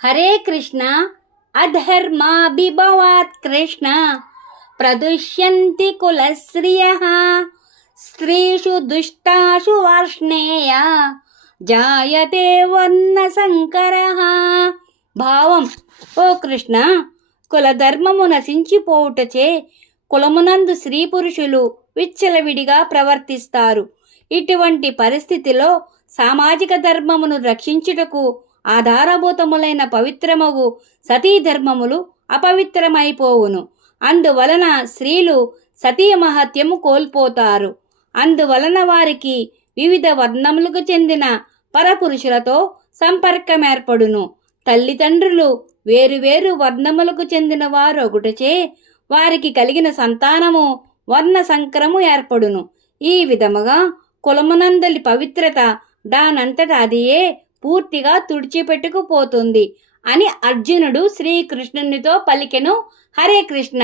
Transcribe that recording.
హరే కృష్ణ. అధర్మాభిభవాత్ కృష్ణ ప్రదుష్యంతి కులశ్రియః స్త్రీషు దుష్టాషు వార్ష్ణేయ జాయతే వర్ణ సంకరః. భావం: ఓ కృష్ణ, కులధర్మము నశించిపోవుటచే కులమునందు స్త్రీ పురుషులు విచ్చలవిడిగా ప్రవర్తిస్తారు. ఇటువంటి పరిస్థితిలో సామాజిక ధర్మమును రక్షించుటకు ఆధారభూతములైన పవిత్రమగు సతీ ధర్మములు అపవిత్రమైపోవును. అందువలన స్త్రీలు సతీ మహత్యము కోల్పోతారు. అందువలన వారికి వివిధ వర్ణములకు చెందిన పరపురుషులతో సంపర్కం ఏర్పడును. తల్లిదండ్రులు వేరువేరు వర్ణములకు చెందిన వారు ఒకటచే వారికి కలిగిన సంతానము వర్ణ సంకరము ఏర్పడును. ఈ విధముగా కులమునందలి పవిత్రత దానంతట అదియే పూర్తిగా తుడిచిపెట్టుకుపోతుంది అని అర్జునుడు శ్రీకృష్ణునితో పలికెను. హరే కృష్ణ.